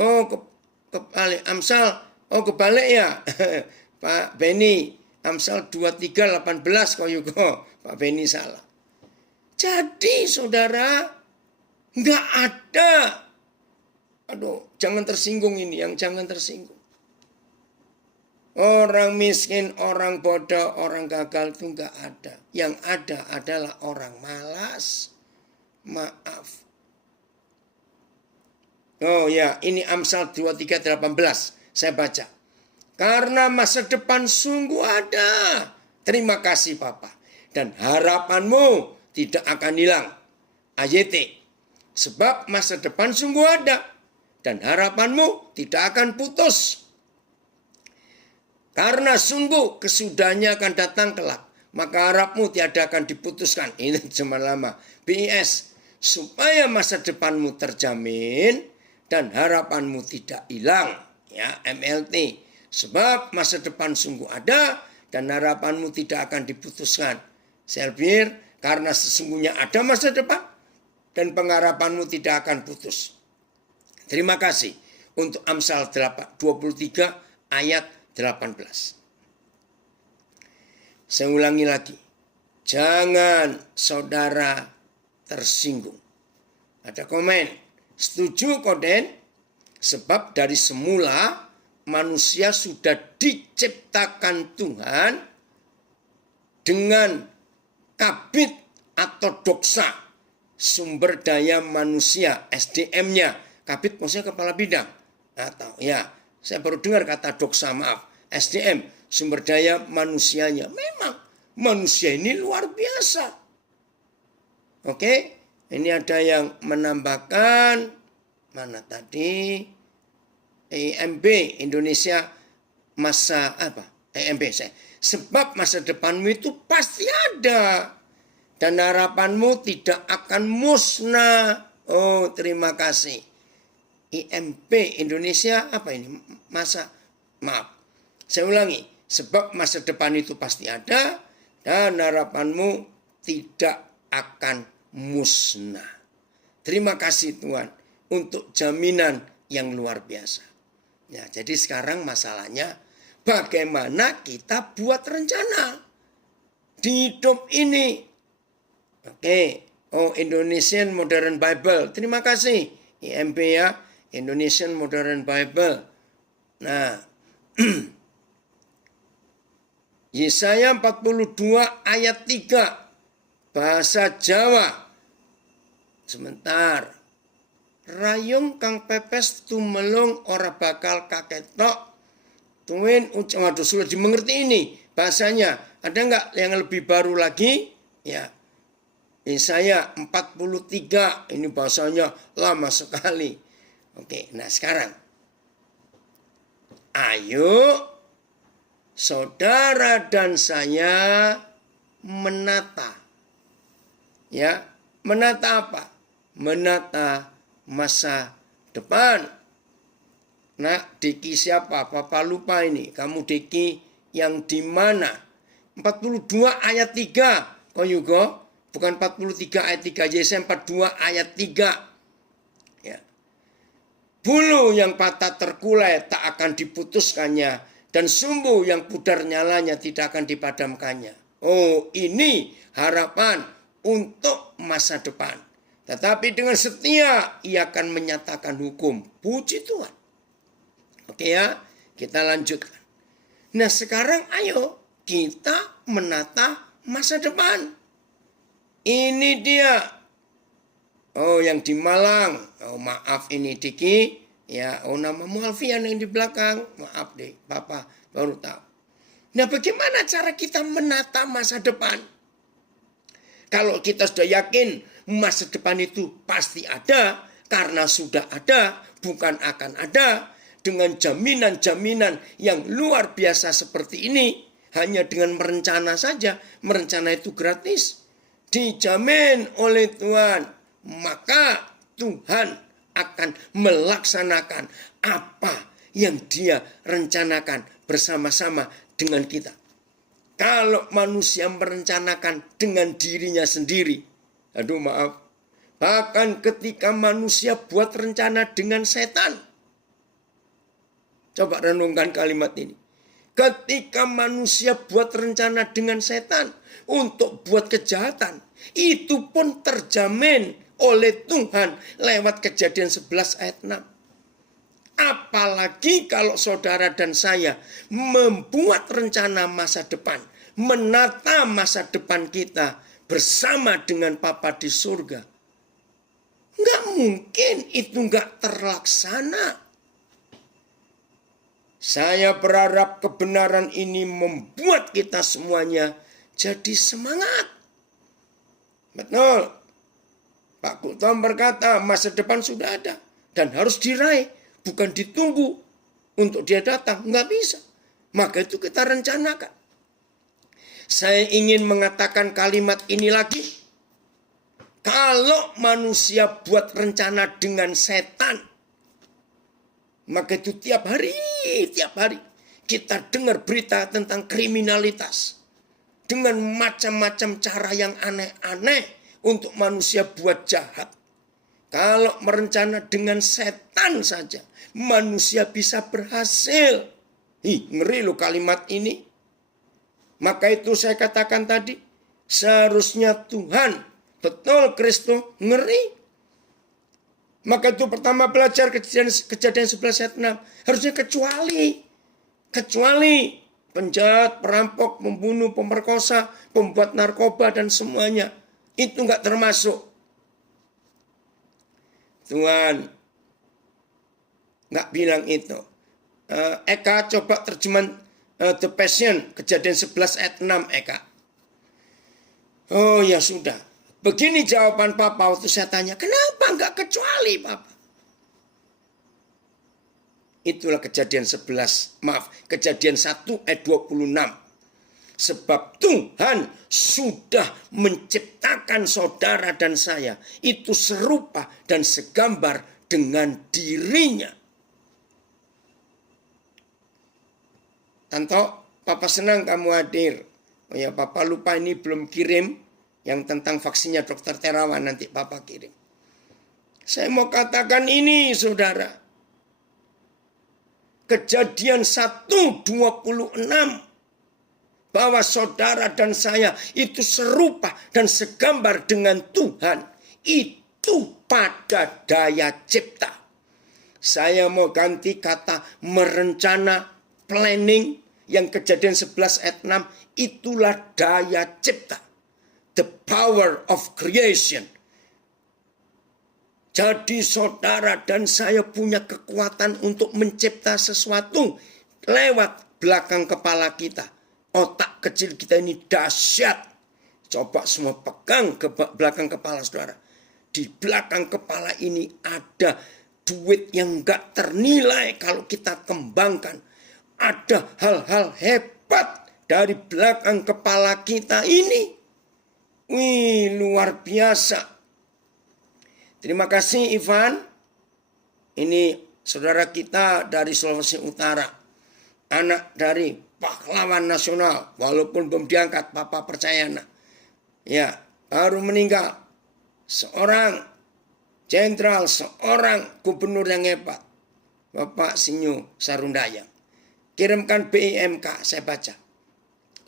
Oh, kebalik Amsal. Oh, kebalik ya. Pak Beni. Amsal 23:18 kok Yugo. Pak Beni salah. Jadi saudara, nggak ada. Aduh, jangan tersinggung ini. Yang jangan tersinggung. Orang miskin, orang bodoh, orang gagal itu nggak ada. Yang ada adalah orang malas. Maaf. Oh ya, ini Amsal 23:18. Saya baca. Karena masa depan sungguh ada. Terima kasih Papa. Dan harapanmu tidak akan hilang. AYT. Sebab masa depan sungguh ada. Dan harapanmu tidak akan putus. Karena sungguh kesudahannya akan datang kelak. Maka harapmu tiada akan diputuskan. Ini cuma lama. BIS. Supaya masa depanmu terjamin. Dan harapanmu tidak hilang. Ya, MLT. Sebab masa depan sungguh ada dan harapanmu tidak akan diputuskan. Selbir, karena sesungguhnya ada masa depan dan pengharapanmu tidak akan putus. Terima kasih untuk Amsal 23 ayat 18. Saya ulangi lagi. Jangan saudara tersinggung. Ada komen. Setuju Koden? Sebab dari semula manusia sudah diciptakan Tuhan dengan kabit atau doksa, sumber daya manusia, SDM-nya. Kabit maksudnya kepala bidang. Atau ya, saya baru dengar kata doksa, maaf. SDM, sumber daya manusianya. Memang manusia ini luar biasa. Oke, ini ada yang menambahkan, mana tadi? EMB Indonesia masa apa? EMB saya. Sebab masa depanmu itu pasti ada. Dan harapanmu tidak akan musnah. Oh, terima kasih. IMB Indonesia apa ini? Maaf. Saya ulangi. Sebab masa depan itu pasti ada. Dan harapanmu tidak akan musnah. Terima kasih Tuhan. Untuk jaminan yang luar biasa. Ya, jadi sekarang masalahnya bagaimana kita buat rencana di hidup ini. Oke, oh Indonesian Modern Bible. Terima kasih IMB ya, Indonesian Modern Bible. Nah, Yesaya 42 ayat 3 bahasa Jawa. Sebentar. Rayung kang pepes tumelung ora bakal kaketok. Tuwin waduh sulit dimengerti ini. bahasanya. Ada nggak yang lebih baru lagi? Ya, Yesaya 43. Ini bahasanya lama sekali. Oke, nah sekarang. Ayo saudara dan saya menata. Ya, menata apa? Menata masa depan. Nah, Diki siapa? Papa lupa ini. Kamu Diki yang di mana? 42 ayat 3. Kok juga? Bukan 43 ayat 3. Yesaya 42 ayat 3. Ya. Bulu yang patah terkulai tak akan diputuskannya, dan sumbu yang pudar nyalanya tidak akan dipadamkannya. Oh, ini harapan untuk masa depan. Tetapi dengan setia ia akan menyatakan hukum. Puji Tuhan. Oke ya, kita lanjutkan. Nah sekarang ayo kita menata masa depan. Ini dia. Oh yang di Malang. Oh maaf ini Diki. Ya, oh namamu Alfian yang di belakang. Maaf deh, Papa baru tahu. Nah bagaimana cara kita menata masa depan? Kalau kita sudah yakin masa depan itu pasti ada, karena sudah ada, bukan akan ada, dengan jaminan-jaminan yang luar biasa seperti ini, hanya dengan merencana saja, merencana itu gratis, dijamin oleh Tuhan, maka Tuhan akan melaksanakan apa yang Dia rencanakan bersama-sama dengan kita. Kalau manusia merencanakan dengan dirinya sendiri, aduh maaf, bahkan ketika manusia buat rencana dengan setan. Coba renungkan kalimat ini. Ketika manusia buat rencana dengan setan untuk buat kejahatan, itu pun terjamin oleh Tuhan lewat Kejadian 11 ayat 6. Apalagi kalau saudara dan saya membuat rencana masa depan, menata masa depan kita bersama dengan Bapa di surga. Nggak mungkin itu nggak terlaksana. Saya berharap kebenaran ini membuat kita semuanya jadi semangat. Betul. Pak Kutom berkata masa depan sudah ada dan harus diraih. Bukan ditunggu untuk dia datang. Nggak bisa. Maka itu kita rencanakan. Saya ingin mengatakan kalimat ini lagi. Kalau manusia buat rencana dengan setan, maka itu tiap hari kita dengar berita tentang kriminalitas. Dengan macam-macam cara yang aneh-aneh untuk manusia buat jahat. Kalau merencana dengan setan saja, manusia bisa berhasil. Ngeri loh kalimat ini. Maka itu saya katakan tadi, seharusnya Tuhan, betul Kristus, ngeri. Maka itu pertama belajar kejadian 11 ayat 6. Harusnya kecuali penjahat, perampok, pembunuh, pemerkosa, pembuat narkoba dan semuanya. Itu enggak termasuk. Tuhan enggak bilang itu. Eka coba terjemahan The Passion, Kejadian 11 ayat 6 Eka. Oh ya sudah. Begini jawaban Papa waktu saya tanya, kenapa enggak kecuali Papa? Itulah Kejadian 1 ayat 26. Sebab Tuhan sudah menciptakan saudara dan saya itu serupa dan segambar dengan dirinya. Tanto, Papa senang kamu hadir. Oh ya, Papa lupa ini belum kirim yang tentang vaksinnya Dokter Terawan, nanti Papa kirim. Saya mau katakan ini, saudara. Kejadian 1:26. Bahwa saudara dan saya itu serupa dan segambar dengan Tuhan. Itu pada daya cipta. Saya mau ganti kata merencana, planning, yang Kejadian 11 ayat 6. Itulah daya cipta. The power of creation. Jadi saudara dan saya punya kekuatan untuk mencipta sesuatu lewat belakang kepala kita. otak kecil kita ini dahsyat. Coba semua pegang ke belakang kepala saudara. Di belakang kepala ini ada duit yang gak ternilai kalau kita kembangkan. Ada hal-hal hebat dari belakang kepala kita ini. Wih, luar biasa. Terima kasih Ivan. Ini saudara kita dari Sulawesi Utara. Anak dari pahlawan nasional. Walaupun belum diangkat, Papa percaya nak. Ya, baru meninggal. Seorang jenderal, seorang gubernur yang hebat. Bapak Sinyo Sarundayang. Kirimkan BIMK, saya baca.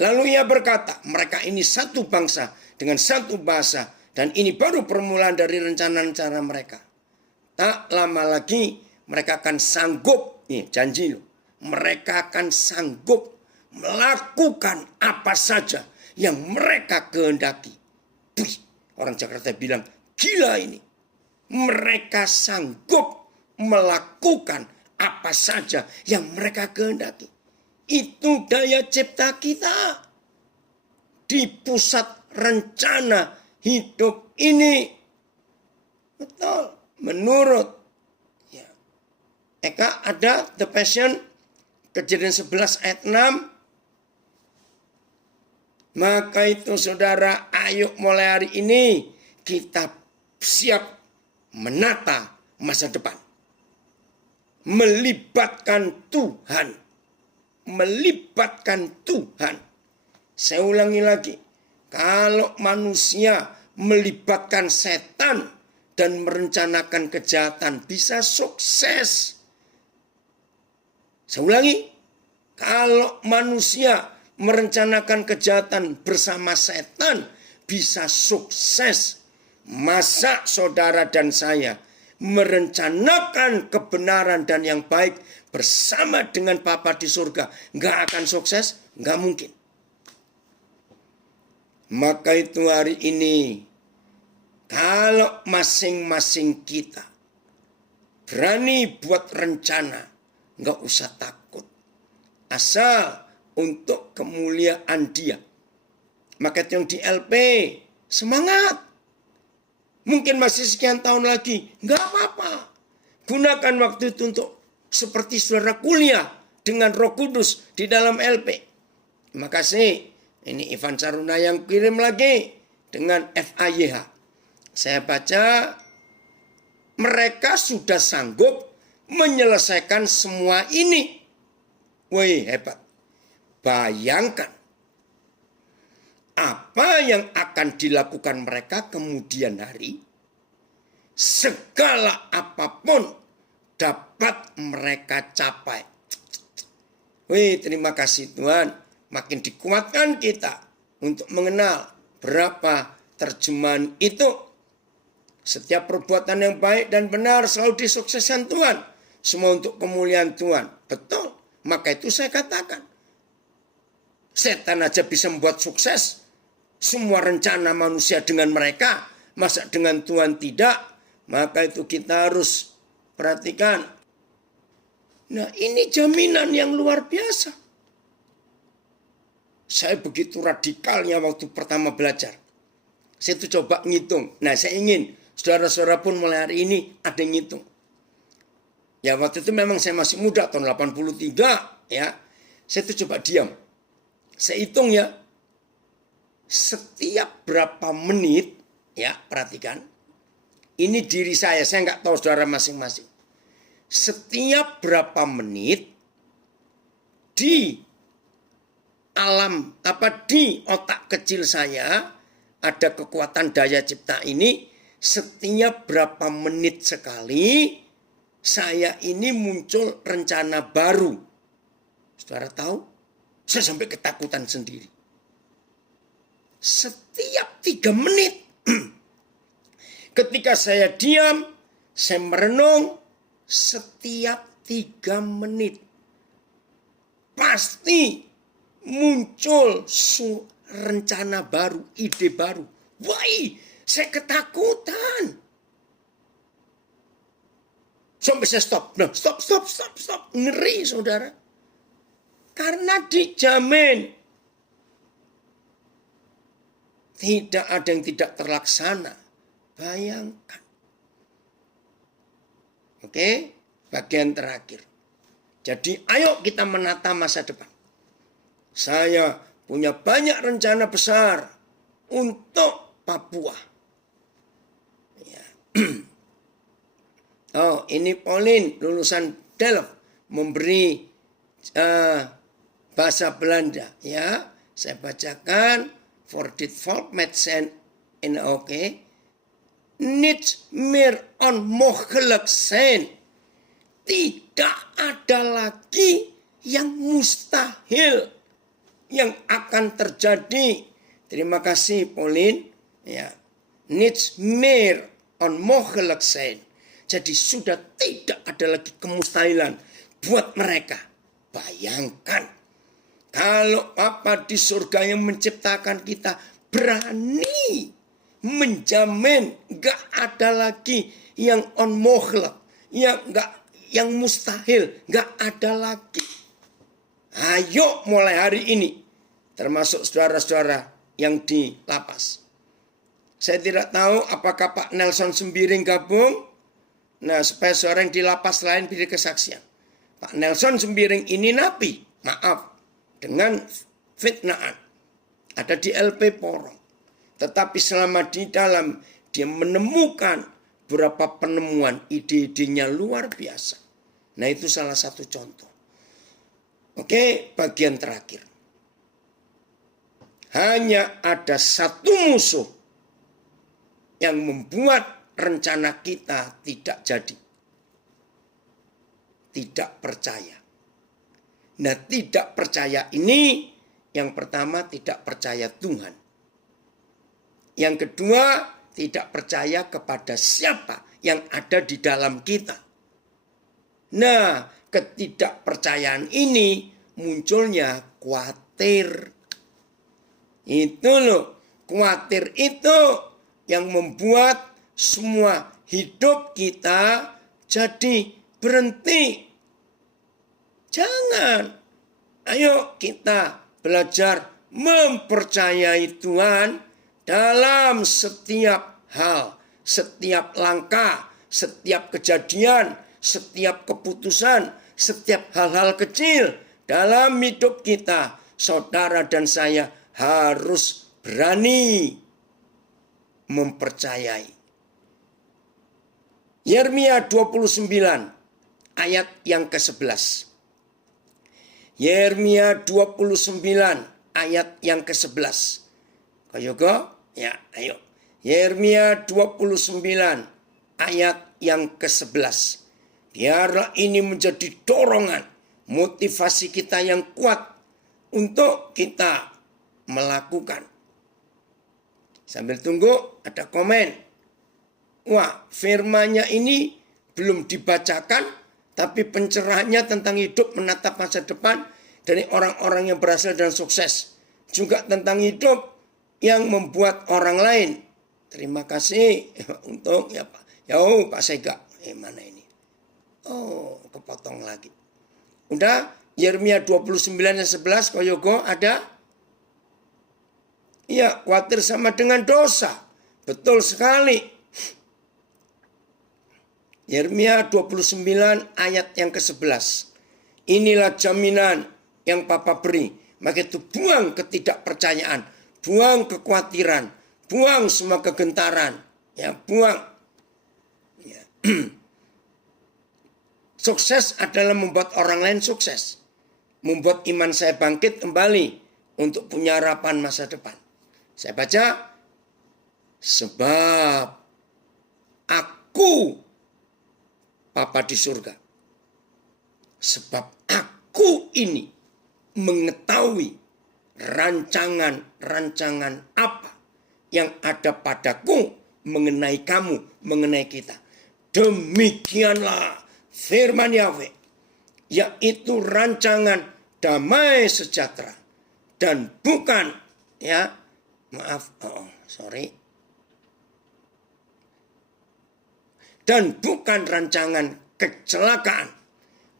Lalu ia berkata, mereka ini satu bangsa dengan satu bahasa. Dan ini baru permulaan dari rencana-rencana mereka. Tak lama lagi mereka akan sanggup, janji loh. Mereka akan sanggup melakukan apa saja yang mereka kehendaki. Wih, orang Jakarta bilang, gila ini. Mereka sanggup melakukan apa saja yang mereka kehendaki. Itu daya cipta kita. Di pusat rencana hidup ini. Betul. Menurut Eka ada The Passion Kejadian 11 ayat 6. Maka itu saudara, ayo mulai hari ini kita siap menata masa depan. Melibatkan Tuhan. Melibatkan Tuhan. Saya ulangi lagi. Kalau manusia melibatkan setan dan merencanakan kejahatan bisa sukses. Saya ulangi. Kalau manusia merencanakan kejahatan bersama setan bisa sukses. Masa saudara dan saya merencanakan kebenaran dan yang baik bersama dengan Bapa di surga nggak akan sukses? Nggak mungkin. Maka itu hari ini kalau masing-masing kita berani buat rencana, nggak usah takut. Asal untuk kemuliaan Dia. Maka yang di LP, semangat. Mungkin masih sekian tahun lagi, nggak apa-apa. Gunakan waktu itu untuk seperti saudara kuliah dengan Roh Kudus di dalam LP. Terima kasih. Ini Ivan Saruna yang kirim lagi dengan FAYH. Saya baca, mereka sudah sanggup menyelesaikan semua ini. Wih, hebat. Bayangkan apa yang akan dilakukan mereka kemudian hari. Segala apapun dapat mereka capai. Wih, terima kasih Tuhan. Makin dikuatkan kita untuk mengenal berapa terjemahan itu. Setiap perbuatan yang baik dan benar selalu disukseskan Tuhan. Semua untuk kemuliaan Tuhan. Betul. Maka itu saya katakan. Setan aja bisa membuat sukses semua rencana manusia dengan mereka. Masa dengan Tuhan tidak? Maka itu kita harus perhatikan. Nah, ini jaminan yang luar biasa. Saya begitu radikalnya waktu pertama belajar. Saya tuh coba ngitung. Nah, saya ingin saudara-saudara pun mulai hari ini ada yang ngitung. Ya, waktu itu memang saya masih muda, tahun 83. Ya, saya tuh coba diam. Saya hitung ya, setiap berapa menit, ya perhatikan, ini diri saya nggak tahu saudara masing-masing. Setiap berapa menit di alam, di otak kecil saya, ada kekuatan daya cipta ini, setiap berapa menit sekali, saya ini muncul rencana baru. Saudara tahu? Saya sampai ketakutan sendiri. Setiap 3 menit. Ketika saya diam, saya merenung. Setiap 3 menit. Pasti muncul rencana baru, ide baru. Wah, saya ketakutan. Sampai saya stop. Nah, stop. Ngeri saudara. Karena dijamin tidak ada yang tidak terlaksana. Bayangkan. Oke, bagian terakhir. Jadi ayo kita menata masa depan. Saya punya banyak rencana besar untuk Papua. Ya. Oh, ini Pauline lulusan Delft memberi bahasa Belanda. Ya, saya bacakan. For dit volk met zijn in oké. Niets meer onmogelijk zijn. Tidak ada lagi yang mustahil yang akan terjadi. Terima kasih Pauline. Ya, niets meer onmogelijk zijn. Jadi sudah tidak ada lagi kemustahilan buat mereka. Bayangkan kalau Bapa di surga yang menciptakan kita berani menjamin gak ada lagi yang onmogelijk, yang mustahil, gak ada lagi. Ayo mulai hari ini, termasuk saudara-saudara yang di lapas. Saya tidak tahu apakah Pak Nelson Sembiring gabung. Nah, supaya saudara yang di lapas lain beri kesaksian. Pak Nelson Sembiring ini napi, maaf, dengan fitnaan. Ada di LP Porong. Tetapi selama di dalam, dia menemukan beberapa penemuan, ide-idenya luar biasa. Nah, itu salah satu contoh. Oke, bagian terakhir. Hanya ada satu musuh yang membuat rencana kita tidak jadi. Tidak percaya. Nah, tidak percaya ini yang pertama tidak percaya Tuhan. Yang kedua tidak percaya kepada siapa yang ada di dalam kita. Nah, ketidakpercayaan ini munculnya khawatir. Itu loh, khawatir itu yang membuat semua hidup kita jadi berhenti. Jangan. Ayo kita belajar mempercayai Tuhan dalam setiap hal, setiap langkah, setiap kejadian, setiap keputusan, setiap hal-hal kecil dalam hidup kita. Saudara dan saya harus berani mempercayai. Yeremia 29 ayat yang ke-11. Yeremia 29 ayat yang ke-11. Koyogo? Ya, ayo. Yeremia 29 ayat yang ke-11. Biarlah ini menjadi dorongan, motivasi kita yang kuat untuk kita melakukan. Sambil tunggu ada komen. Wah, firmannya ini belum dibacakan, tapi pencerahannya tentang hidup menatap masa depan dari orang-orang yang berhasil dan sukses. Juga tentang hidup yang membuat orang lain. Terima kasih untuk ya Pak. Pak Sega. Mana ini? Oh, kepotong lagi. Udah, Yeremia 29 ayat 11, Koyogo ada? Iya, khawatir sama dengan dosa. Betul sekali. Yeremia 29 ayat yang ke-11. Inilah jaminan yang Papa beri. Maka itu buang ketidakpercayaan. Buang kekhawatiran. Buang semua kegentaran. Ya, buang. Ya. Sukses adalah membuat orang lain sukses. Membuat iman saya bangkit kembali untuk punya harapan masa depan. Saya baca. Sebab aku Papa di surga. Sebab aku ini mengetahui rancangan-rancangan apa yang ada padaku mengenai kamu, mengenai kita. Demikianlah firman Yahweh, yaitu rancangan damai sejahtera dan bukan dan bukan rancangan kecelakaan,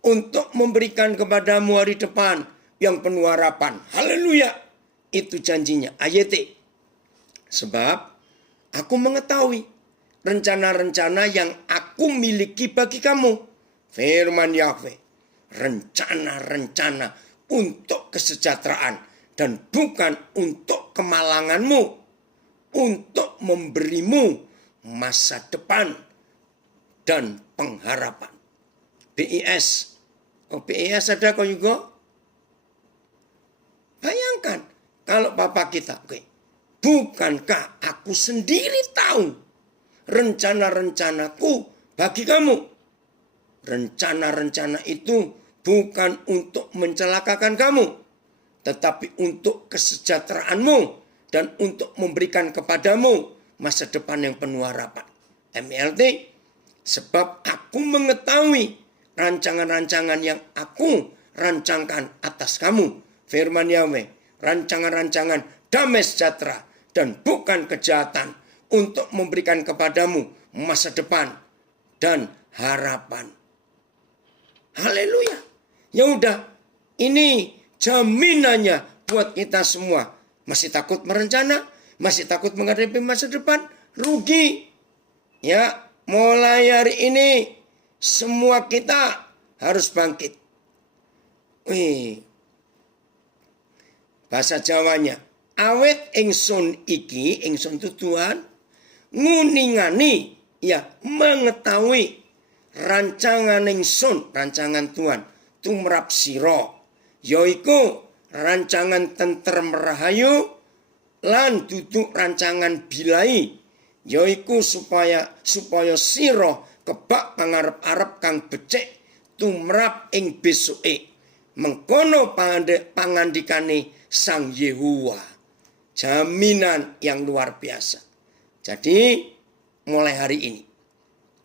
untuk memberikan kepadamu hari depan yang penuh harapan. Haleluya. Itu janjinya. AYT. Sebab aku mengetahui rencana-rencana yang aku miliki bagi kamu. Firman Yahweh, rencana-rencana untuk kesejahteraan dan bukan untuk kemalanganmu, untuk memberimu masa depan dan pengharapan. BIS. Oh, BIS ada kok juga? Bayangkan kalau Bapak kita, bukankah aku sendiri tahu rencana-rencanaku bagi kamu? Rencana-rencana itu bukan untuk mencelakakan kamu, tetapi untuk kesejahteraanmu dan untuk memberikan kepadamu masa depan yang penuh harapan. MLT, sebab aku mengetahui rancangan-rancangan yang aku rancangkan atas kamu. Firman Yahweh, rancangan-rancangan damai sejahtera dan bukan kejahatan, untuk memberikan kepadamu masa depan dan harapan. Haleluya. Ya udah, ini jaminannya buat kita semua. Masih takut merencana? Masih takut menghadapi masa depan? Rugi. Ya, mulai hari ini semua kita harus bangkit. Bahasa Jawanya, awet ingsun iki, ingsun itu Tuhan, nguningani, ya mengetahui rancangan ingsun, rancangan Tuhan, tumrap siro, yaiku rancangan tentrem rahayu, lan duduk rancangan bilai, yaiku supaya siro kebak pangarep-arep kang becik tumrap ing besuke, mengkono pangandikane Sang Yehuwa. Jaminan yang luar biasa. Jadi mulai hari ini,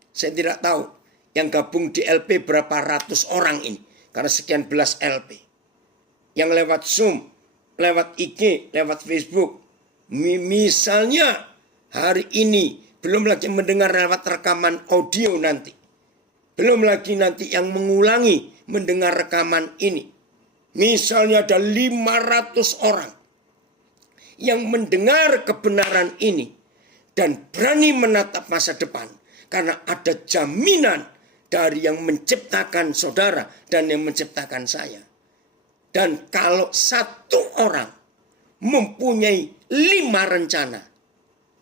saya tidak tahu yang gabung di LP berapa ratus orang ini, karena sekian belas LP. Yang lewat Zoom, lewat IG, lewat Facebook. Misalnya hari ini, belum lagi mendengar lewat rekaman audio nanti. Belum lagi nanti yang mengulangi mendengar rekaman ini. Misalnya ada 500 orang yang mendengar kebenaran ini dan berani menatap masa depan, karena ada jaminan dari yang menciptakan saudara dan yang menciptakan saya. Dan kalau satu orang mempunyai 5 rencana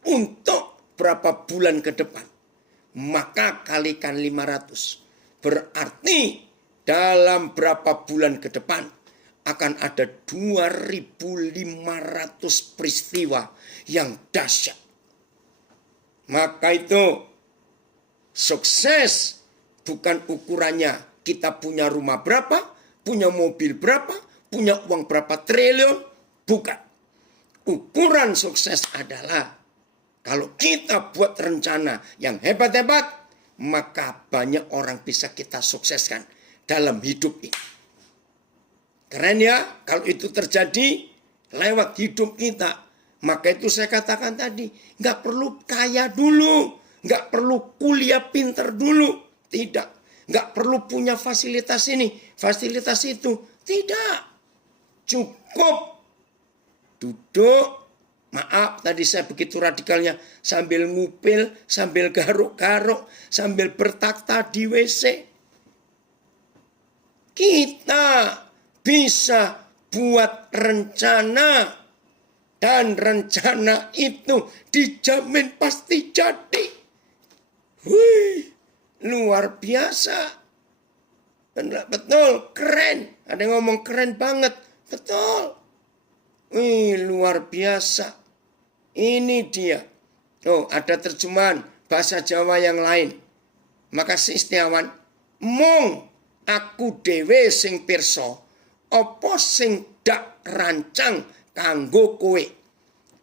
untuk berapa bulan ke depan, maka kalikan 500. Berarti dalam berapa bulan ke depan akan ada 2.500 peristiwa yang dahsyat. Maka itu sukses bukan ukurannya kita punya rumah berapa, punya mobil berapa, punya uang berapa triliun. Bukan. Ukuran sukses adalah kalau kita buat rencana yang hebat-hebat, maka banyak orang bisa kita sukseskan dalam hidup ini. Keren ya, kalau itu terjadi lewat hidup kita. Maka itu saya katakan tadi, nggak perlu kaya dulu, nggak perlu kuliah pinter dulu, tidak. Nggak perlu punya fasilitas ini, fasilitas itu, tidak. Cukup duduk, maaf tadi saya begitu radikalnya, sambil ngupil, sambil garuk-garuk, sambil bertakta di WC. Kita bisa buat rencana, dan rencana itu dijamin pasti jadi. Wih, luar biasa. Betul, keren. Ada yang ngomong keren banget. Betul. Wih, luar biasa. Ini dia. Oh, ada terjemahan bahasa Jawa yang lain. Makasih Setiawan. Mong aku dewe sing pirsa, apa sing dak rancang kanggo kowe.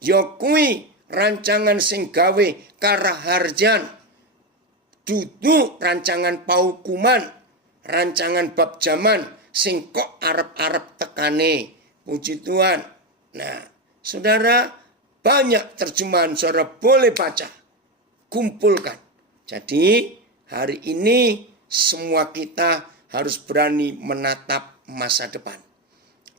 Ya kuwi rancangan sing gawe karaharjan. Dudu rancangan paukuman, rancangan bab jaman sing kok arep-arep tekane. Puji Tuhan. Nah, saudara, banyak terjemahan saudara boleh baca. Kumpulkan. Jadi hari ini semua kita harus berani menatap masa depan.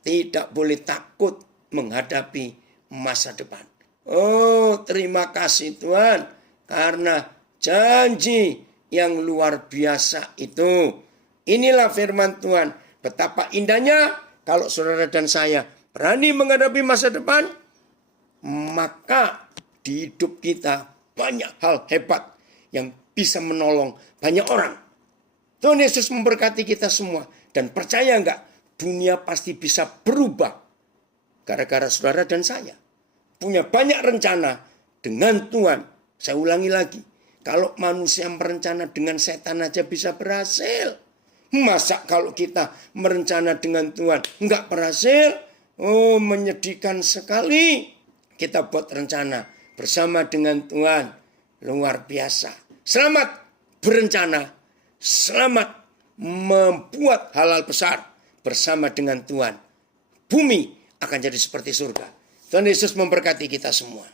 Tidak boleh takut menghadapi masa depan. Oh, terima kasih Tuhan karena janji yang luar biasa itu. Inilah firman Tuhan. Betapa indahnya kalau saudara dan saya berani menghadapi masa depan, maka di hidup kita banyak hal hebat yang bisa menolong banyak orang. Tuhan Yesus memberkati kita semua. Dan percaya enggak, dunia pasti bisa berubah gara-gara saudara dan saya punya banyak rencana dengan Tuhan. Saya ulangi lagi, kalau manusia merencana dengan setan aja bisa berhasil, masa kalau kita merencana dengan Tuhan enggak berhasil? Oh, menyedihkan sekali. Kita buat rencana bersama dengan Tuhan, luar biasa. Selamat berencana, selamat membuat hal-hal besar bersama dengan Tuhan. Bumi akan jadi seperti surga. Tuhan Yesus memberkati kita semua.